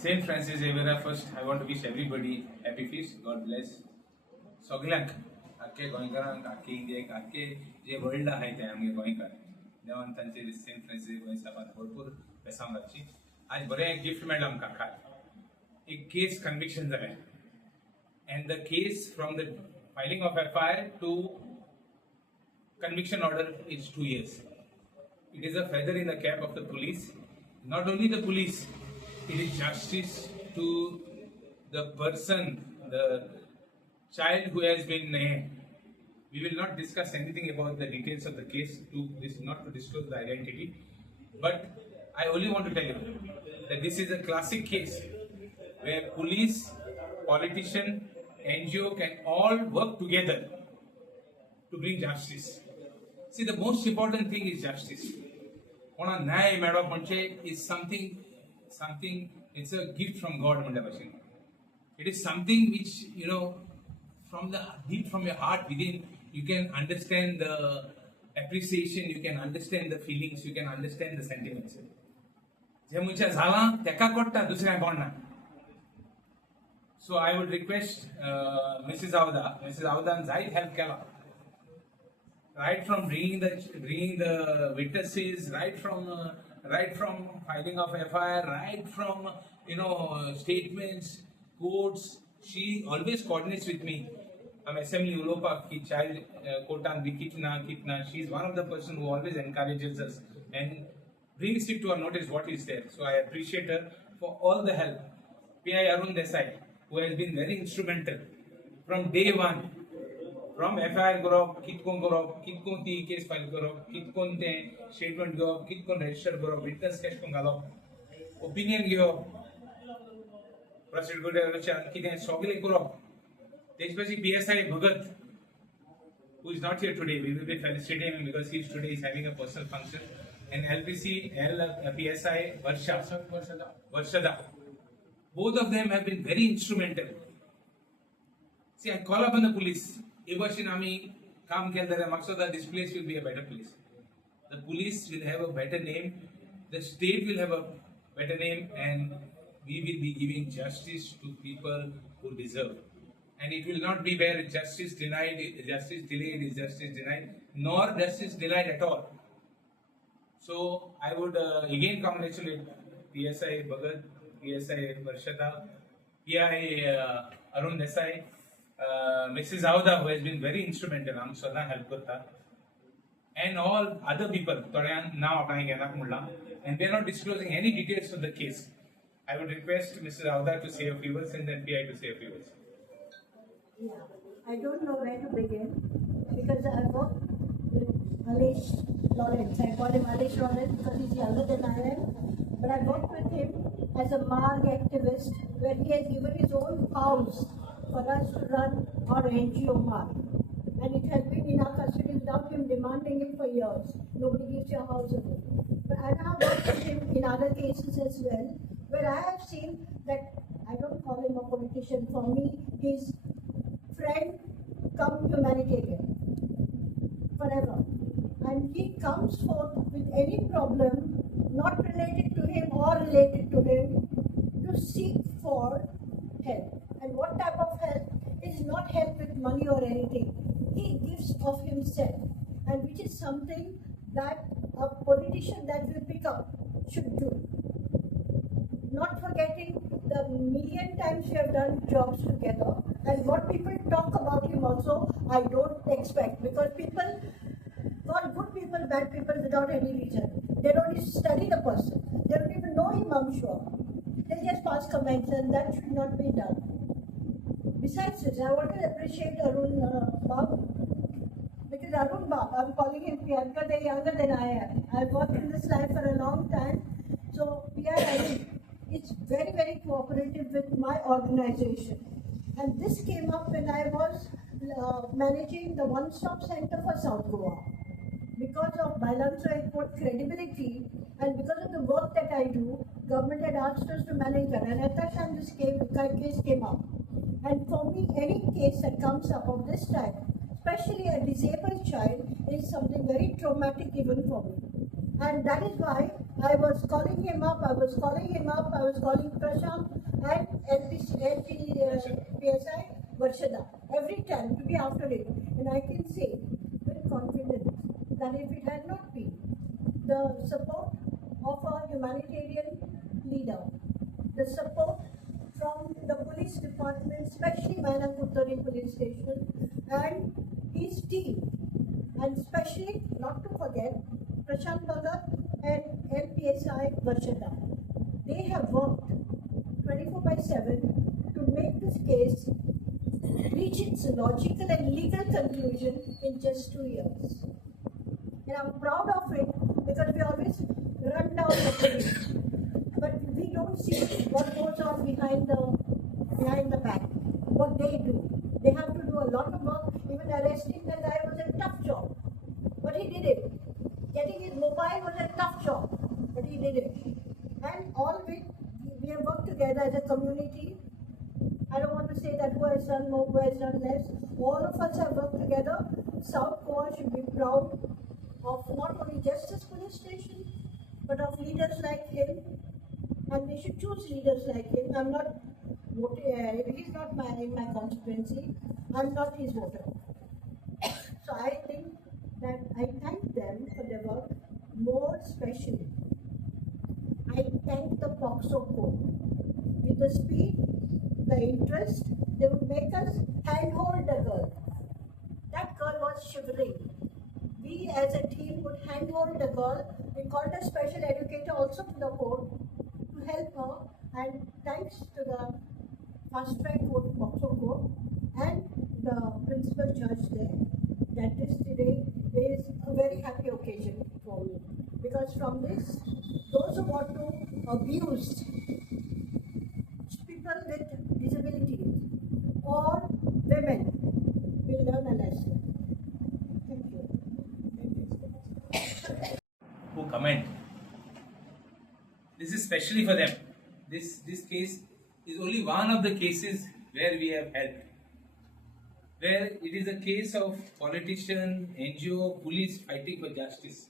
Saint Francis Xavier. First, I want to wish everybody happy feast. God bless. सगळ्यांक आख्खे गोंयकारांक आख्खे इंडियेक आख्खे जे वर्ल्ड आहाय ते आमगे गोंयकार देवान तांचे सेंट फ्रांसीस हिसाबान भरपूर बेसांव घालची. आज बरें गिफ्ट मेळ्ळें आमकां खाट एक केस कन्विक्शन जालें and the case from the filing of FIR to conviction order is 2 years. It is a feather in the cap of the police. Not only the police, it is justice to the person, the child who has been. We will not discuss anything about the details of the case, not to disclose the identity. But I only want to tell you that this is a classic case where police, politician, NGO can all work together to bring justice. See, the most important thing is justice. Ona nyay melo म्हणजे is something. It's a gift from God. It is something which from the deep from your heart within you can understand the appreciation, you can understand the feelings, you can understand the sentiments. जे मुझे झाला तेका कोट्टा दुसऱ्या कोणना. So I would request Mrs. Auda zaid help kela. Right from bringing the witnesses, right from filing of FIR, right from statements, courts. She always coordinates with me. I'm Assembly Europa ki child kotan bi kitna. She is one of the person who always encourages us and brings it to our notice what is there. So I appreciate her for all the help. PI Arun Desai, who has been very instrumental from day one. From FIR करप, कितकोन ती case file करप, कितकोन ते statement घेवप, कितकोन register करप, witness कशें करून घालप, opinion घेवप, प्रोसिक्युटराच्यान कितें सगळें करप. तेजपाशी PSI Bhagat, who is not here today, we will be felicitating him because he today is having a personal function, and PSI Varshada. Both of them have been very instrumental. See, I call upon the police. This place will be a better place. The police will have a better name. The state will have a better name, and we will be giving justice to people who deserve. And it will not be where justice denied, justice delayed is justice denied, nor justice denied at all. So I would again congratulate PSI Bhagat, PSI Varshada, PI Arun Desai, Mrs. Auda, who has been very instrumental, I'm Sada help karta, and all other people. And we are not disclosing any details of the case. I would request Mrs. Auda to say a few words and then PI to say a few words. Yeah, I don't know where to begin because I worked with Alish Lawrence. I call him Alish Lawrence because he's younger than I am. But I worked with him as a Marg activist where he has given his own house for us to run our NGO Marg. And it has been in our custody without him demanding it for years. Nobody gives you a house away. But I have worked with him in other cases as well, where I have seen that I don't call him a politician. For me, he's friend come humanitarian forever. And he comes forth with any problem, not related to him or related to him, to seek for help. And what type of help is not help with money or anything. He gives of himself, and which is something that a politician that will pick up should do. Not forgetting the million times we have done jobs together, and what people talk about him also, I don't expect, because people got good people, bad people without any reason. They don't even study the person. They don't even know him, I'm sure. They just pass comments, and that should not be done. Besides this, I want to appreciate Arun Bab, because Arun Bab, I'm calling him Priyanka, they're younger than I am. I've worked in this life for a long time. So, PI is very, very cooperative with my organization. And this came up when I was managing the one-stop center for South Goa. Because of Bilanso Airport credibility and because of the work that I do, government had asked us to manage that. And at that time, this case came up. And for me, any case that comes up of this type, especially a disabled child, is something very traumatic even for me. And that is why I was calling him up, I was calling Prashant and PSI Varshada every time to be after it. And I can say with confidence that if it had not been the support of a humanitarian leader, the support from the police department, especially Maina Curtorim Police Station and his team, and especially not to forget Prashant Bhagat and LPSI Varshada. They have worked 24/7 to make this case reach its logical and legal conclusion in just 2 years. And I'm proud of it because we always run down the police, but we don't see what goes on behind the back, what they do. They have to do a lot of work. Even arresting the guy was a tough job, but he did it. Getting his mobile was a tough job, but he did it. And all of it, we have worked together as a community. I don't want to say that who has done more, who has done less. All of us have worked together. South Goa should be proud of not only Justice Police Station, but of leaders like him. And we should choose leaders like him. I'm not voting, he's not in my constituency. I'm not his voter. So I think that I thank them for their work. More especially, I thank the POXO Court. With the speed, the interest, they would make us handhold the girl. That girl was shivering. We as a team would handhold the girl. We called a special educator also to the court to help her, and thanks to the fast track court, POXO court, and the principal judge there, that this today is a very happy occasion for me. Because from this, those who want to abuse people with disabilities or women will learn a lesson. Thank you. Who comment. This is specially for them. This case is only one of the cases where we have helped. Where it is a case of politician, NGO, police fighting for justice.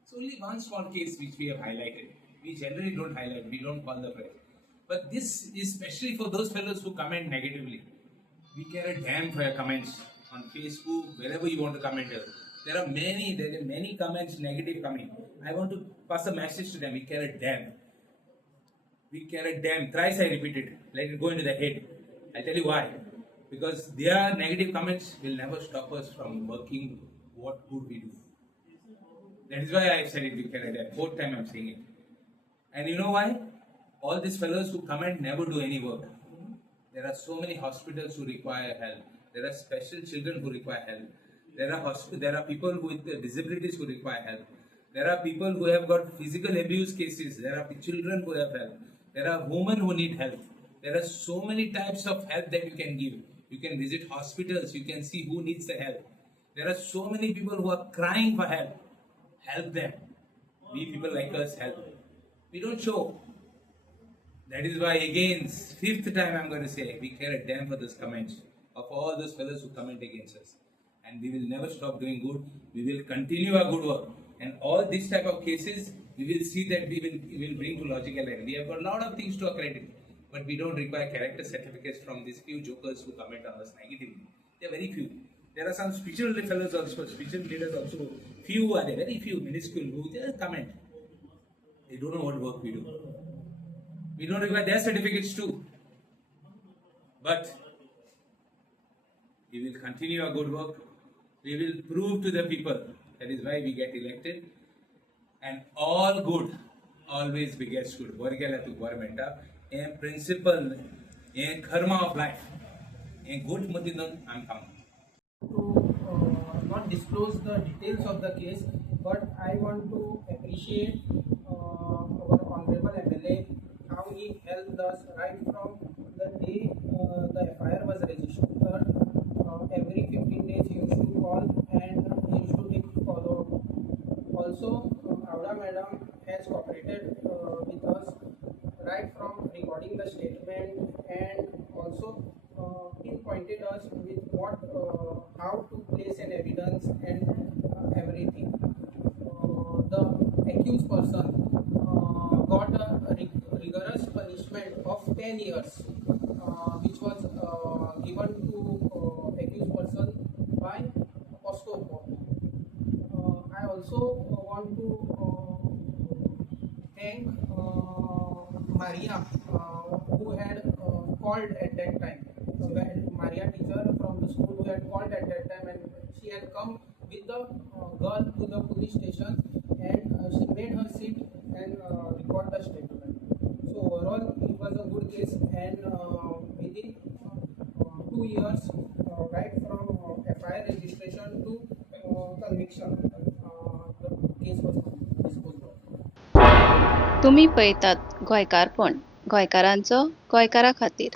It's only one small case which we have highlighted. We generally don't highlight, we don't call the press. But this is especially for those fellows who comment negatively. We care a damn for your comments on Facebook, wherever you want to comment. There are many comments negative coming. I want to pass a message to them. We care a damn. We care a damn. Thrice I repeated. Let it go into the head. I'll tell you why. Because their negative comments will never stop us from working what good we do. That is why I said it. We care a damn. Fourth time I'm saying it. And you know why? All these fellows who comment never do any work. There are so many hospitals who require help. There are special children who require help. There are people with disabilities who require help. There are people who have got physical abuse cases. There are children who have help. There are women who need help. There are so many types of help that you can give. You can visit hospitals. You can see who needs the help. There are so many people who are crying for help. Help them. We people like us help. We don't show. That is why again, fifth time I'm going to say, we care a damn for those comments of all those fellows who comment against us. And we will never stop doing good. We will continue our good work. And all these type of cases, we will see that we will bring to logical end. We have got a lot of things to accredit, but we don't require character certificates from these few jokers who comment on us negatively. They are very few. There are some spiritual fellows also, spiritual leaders also. Few are there, very few, minuscule, who just comment. They don't know what work we do. We don't require their certificates too. But we will continue our good work. We will prove to the people. That is why we get elected. And all good always begets good. Vargala to Governmenta. A principle, a karma of life. A good mutindon I'm coming. To not disclose the details of the case, but I want to appreciate our Honorable MLA, how he helped us right from the day the FIR was registered. Every 15 days he used to call and he used to take follow-up. Also, Auda Madam has cooperated with us right from recording the statement and also pinpointed us with what, how to place an evidence and everything. The accused person got a rigorous punishment of 10 years, which was given to accused person by POSCO court. I also want to thank Maria, who had called at that time. Maria teacher from the school who had called at that time, and she had come with the girl to the police station, and she made her sit and record the statement. So overall, it was a good case, and within 2 years, right from FIR registration to conviction, the case was disposed of. तुम्ही पळयतात गोंयकारपण, गोंयकारांचो गोंयकारा खातीर.